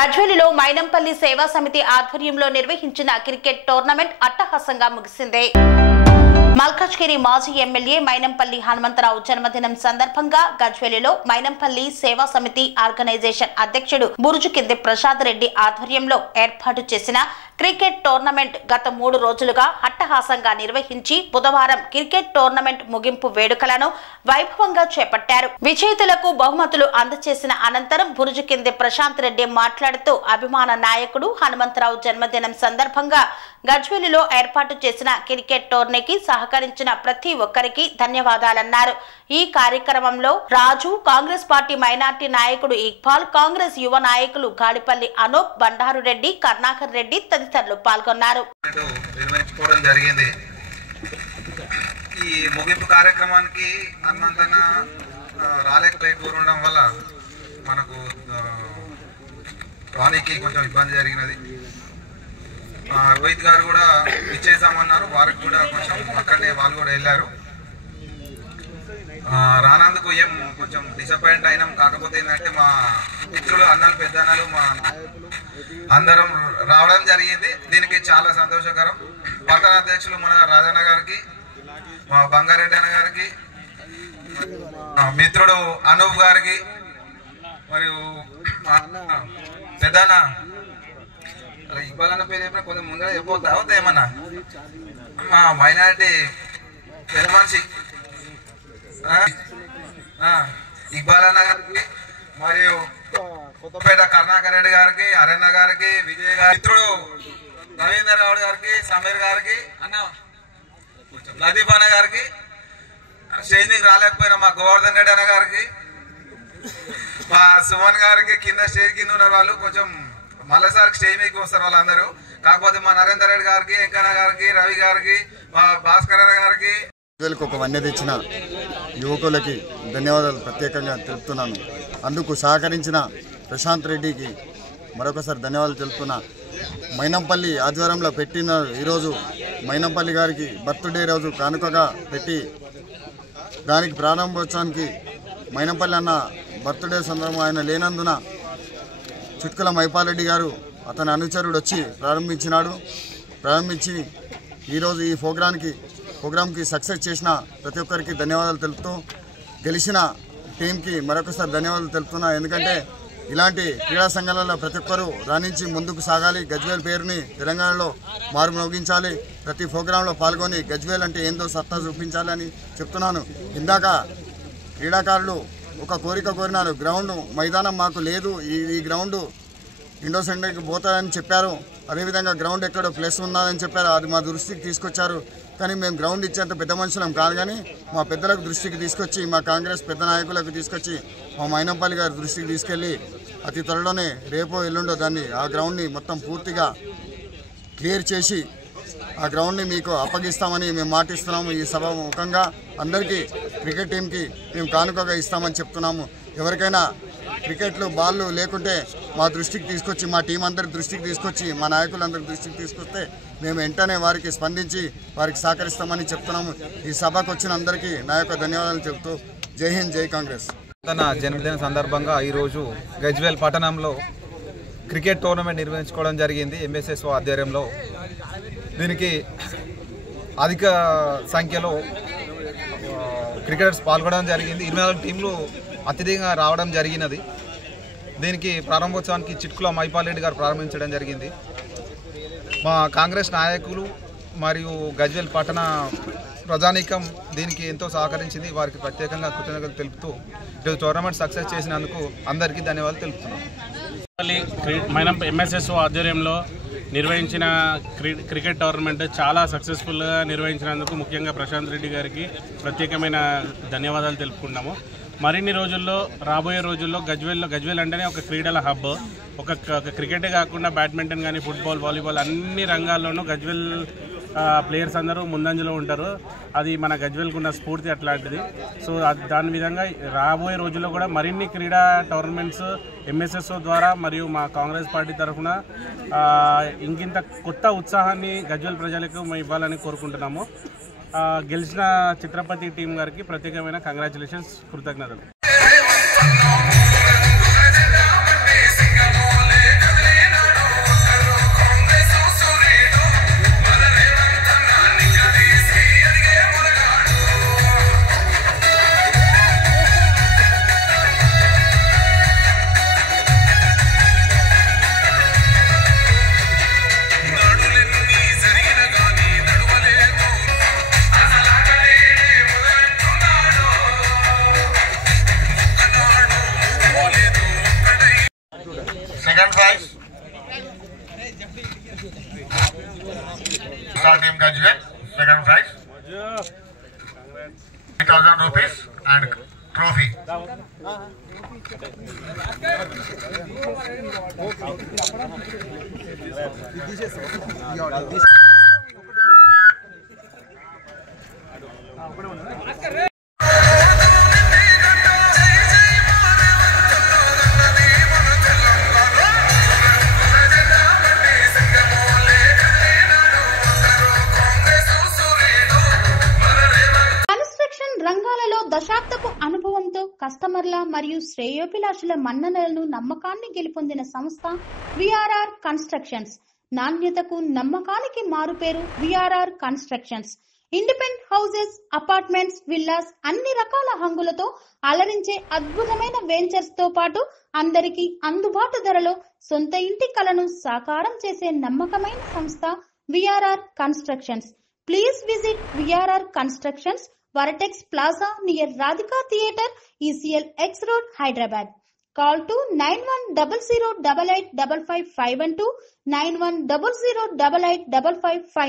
గజ్వేలిలో మైనంపల్లి సేవా సమితి ఆధ్వర్యంలో నిర్వహించిన క్రికెట్ టోర్నమెంట్ అట్టహాసంగా ముగిసింది. మల్కాజ్గిరి మాజీ ఎమ్మెల్యే మైనంపల్లి హనుమంతరావు జన్మదినం సందర్భంగా గజ్వేలిలో మైనంపల్లి సేవా సమితి ఆర్గనైజేషన్ అధ్యక్షుడు బురుజుకింది ప్రసాద్ రెడ్డి ఆధ్వర్యంలో ఏర్పాటు చేసిన క్రికెట్ టోర్నమెంట్ గత 3 రోజులుగా అట్టహాసంగా నిర్వహించి బుధవారం క్రికెట్ టోర్నమెంట్ ముగింపు వేడుకలను వైభవంగా చేపట్టారు. విజేతలకు బహుమతులు అందజేసిన అనంతరం బురుజుకింది ప్రశాంత్ రెడ్డి మాట్లాడుతూ అభిమాన నాయకుడు హనుమంతరావు జన్మదినం సందర్భంగా గజ్వేలిలో ఏర్పాటు చేసిన క్రికెట్ టోర్నీకి సహకరించిన ప్రతి ఒక్కరికి ధన్యవాదాలన్నారు. ఈ కార్యక్రమంలో రాజు, కాంగ్రెస్ పార్టీ మైనార్టీ నాయకుడు ఇక్బాల్, కాంగ్రెస్ యువ నాయకులు గాడిపల్లి అనూప్, బండారు రెడ్డి, కర్ణాకర్ రెడ్డి తదితరులు పాల్గొన్నారు. ఈ ముగింపు కార్యక్రమానికి హనుమంతన్న రాలేకపోవడం వల్ల మనకు రానికి కొంచెం ఇబ్బంది జరిగినది. రోహిత్ గారు కూడా ఇచ్చేసామన్నారు, వారికి కూడా కొంచెం అక్కడనే వాళ్ళు కూడా వెళ్ళారు. రానందుకు ఏం కొంచెం డిసప్పాయింట్ అయినాం. కాకపోతే ఏంటంటే మా మిత్రులు, అన్నలు, పెద్దన్నలు, మా నాయకులు అందరం రావడం జరిగింది. దీనికి చాలా సంతోషకరం. పట్టణ అధ్యక్షులు మన రాజన్న గారికి, మా బంగారెడ్డి అన్న గారికి, మిత్రుడు అనూప్ గారికి, మరియు పెద్దన్న ఇవ్వాలన్న పేరు చెప్పినా కొంచెం ముందర చెప్పొద్దా ఏమన్నా మా మైనారిటీ పెద్ద మనిషి ఇక్బాలన్న గారికి, మరియు కొత్తపేట కర్ణాకర్ రెడ్డి గారికి, అరణ్య గారికి, విజయ్ గారి మిత్రుడు రవీందర్ గౌడ్ గారికి, సమీర్ గారికి, లదీఫ్ అన్న గారికి, స్టేజ్కి రాలేకపోయినా మా గోవర్ధన్ రెడ్డి అన్న గారికి, మా సుమన్ గారికి, కింద స్టేజ్ కింద ఉన్న వాళ్ళు కొంచెం మళ్ళీసారి స్టేజ్ మీదకి వస్తారు వాళ్ళందరూ. కాకపోతే మా నరేందర్ రెడ్డి గారికి, వెంకన్న గారికి, రవి గారికి, మా భాస్కర్ గారికి ఒక వన్య తెచ్చిన యువకులకి ధన్యవాదాలు ప్రత్యేకంగా తెలుపుతున్నాను. అందుకు సహకరించిన ప్రశాంత్ రెడ్డికి మరొకసారి ధన్యవాదాలు తెలుపుతున్నా. మైనంపల్లి ఆధ్వర్యంలో పెట్టిన ఈరోజు మైనంపల్లి గారికి బర్త్డే రోజు కానుకగా పెట్టి దానికి ప్రారంభోత్సవానికి మైనంపల్లి అన్న బర్త్డే సందర్భంగా ఆయన లేనందున చిట్కుల మైపాలరెడ్డి గారు అతని అనుచరుడు వచ్చి ప్రారంభించి ఈరోజు ఈ ప్రోగ్రాంకి సక్సెస్ చేసిన ప్రతి ఒక్కరికి ధన్యవాదాలు తెలుపుతూ గెలిచిన టీంకి మరొకసారి ధన్యవాదాలు తెలుపుతున్నా. ఎందుకంటే ఇలాంటి క్రీడా సంఘాలలో ప్రతి ఒక్కరూ రాణించి ముందుకు సాగాలి, గజ్వేల్ పేరుని తెలంగాణలో మారుమోగించాలి, ప్రతి ప్రోగ్రాంలో పాల్గొని గజ్వేల్ అంటే ఏందో సత్తా చూపించాలి అని చెప్తున్నాను. ఇందాక క్రీడాకారులు ఒక కోరిక కోరినారు, గ్రౌండ్ మైదానం మాకు లేదు, ఈ గ్రౌండ్ ఇండో సెంటర్కి పోతారని చెప్పారు. అదేవిధంగా గ్రౌండ్ ఎక్కడో ప్లేస్ ఉన్నదని చెప్పారు. అది మా దృష్టికి తీసుకొచ్చారు. కానీ మేము గ్రౌండ్ ఇచ్చేంత పెద్ద మనుషులం కాదు, కానీ మా పెద్దలకు దృష్టికి తీసుకొచ్చి, మా కాంగ్రెస్ పెద్ద నాయకులకు తీసుకొచ్చి, మా మైనంపల్లి గారి దృష్టికి తీసుకెళ్ళి అతి త్వరలోనే రేపో ఎల్లుండో ఆ గ్రౌండ్ని మొత్తం పూర్తిగా క్లియర్ చేసి ఆ గ్రౌండ్ని మీకు అప్పగిస్తామని మేము మాటిస్తున్నాము. ఈ సభ ముఖంగా అందరికీ క్రికెట్ టీంకి మేము కానుకగా ఇస్తామని చెప్తున్నాము. ఎవరికైనా క్రికెట్లు బాళ్ళు లేకుంటే మా దృష్టికి తీసుకొచ్చి, మా టీం అందరి దృష్టికి తీసుకొచ్చి, మా నాయకులందరి దృష్టికి తీసుకొస్తే మేము వెంటనే వారికి స్పందించి వారికి సహకరిస్తామని చెప్తున్నాము. ఈ సభకు వచ్చిన అందరికీ నా యొక్క ధన్యవాదాలు చెబుతూ జై హింద్, జై కాంగ్రెస్. తన జన్మదిన సందర్భంగా ఈరోజు గజ్వేల్ పట్టణంలో క్రికెట్ టోర్నమెంట్ నిర్వహించుకోవడం జరిగింది ఎంఎస్ఎస్ఓ ఆధ్వర్యంలో. దీనికి అధిక సంఖ్యలో క్రికెటర్స్ పాల్గొనడం జరిగింది. 24 టీంలు అత్యధికంగా రావడం జరిగినది. దీనికి ప్రారంభోత్సవానికి చిట్కుల మైపాలరెడ్డి గారు ప్రారంభించడం జరిగింది. మా కాంగ్రెస్ నాయకులు మరియు గజ్వేల్ పట్టణ ప్రజానీకం దీనికి ఎంతో సహకరించింది. వారికి ప్రత్యేకంగా కృతజ్ఞతలు తెలుపుతూ ఈరోజు టోర్నమెంట్ సక్సెస్ చేసినందుకు అందరికీ ధన్యవాదాలు తెలుపుతున్నాం. ఎంఎస్ఎస్ఓ ఆధ్వర్యంలో నిర్వహించిన క్రికెట్ టోర్నమెంట్ చాలా సక్సెస్ఫుల్గా నిర్వహించినందుకు ముఖ్యంగా ప్రశాంత్ రెడ్డి గారికి ప్రత్యేకమైన ధన్యవాదాలు తెలుపుకున్నాము. మరిన్ని రోజుల్లో, రాబోయే రోజుల్లో గజ్వేల్ అంటేనే ఒక క్రీడల హబ్. ఒక క్రికెటే కాకుండా బ్యాడ్మింటన్ కానీ, ఫుట్బాల్, వాలీబాల్ అన్ని రంగాల్లోనూ గజ్వేల్ ప్లేయర్స్ అందరూ ముందంజలో ఉంటారు. అది మన గజ్వేల్కు ఉన్న స్ఫూర్తి అట్లాంటిది. సో దాని విధంగా రాబోయే రోజుల్లో కూడా మరిన్ని క్రీడా టోర్నమెంట్స్ ఎంఎస్ఎస్ఓ ద్వారా మరియు మా కాంగ్రెస్ పార్టీ తరఫున ఇంకింత కొత్త ఉత్సాహాన్ని గజ్వేల్ ప్రజలకు మేము ఇవ్వాలని కోరుకుంటున్నాము. గెలిచిన చిత్రపతి టీం గారికి ప్రత్యేకమైన కంగ్రాచులేషన్స్, కృతజ్ఞతలు. Second prize. Star team graduate. Second prize. 3,000 rupees and trophy. దశాబ్దపు అనుభవంతో కస్టమర్ల మరియు శ్రేయోభిలాషుల మన్ననలను నమ్మకాన్ని గెలుపొందిన సంస్థ విఆర్ఆర్ కన్స్ట్రక్షన్స్. నాణ్యతకు నమ్మకానికి మారుపేరు V R R constructions. Independent houses, apartments, villas అన్ని రకాల హంగులతో అలరించే అద్భుతమైన వెంచర్స్ తో పాటు అందరికీ అందుబాటు ధరలో సొంత ఇంటి కలను సాకారం చేసే నమ్మకమైన సంస్థ VRR constructions. Please visit VRR constructions, Varatex Plaza near Radhika Theatre, ECL X Road, Hyderabad. Call to 9100885552, 91008855.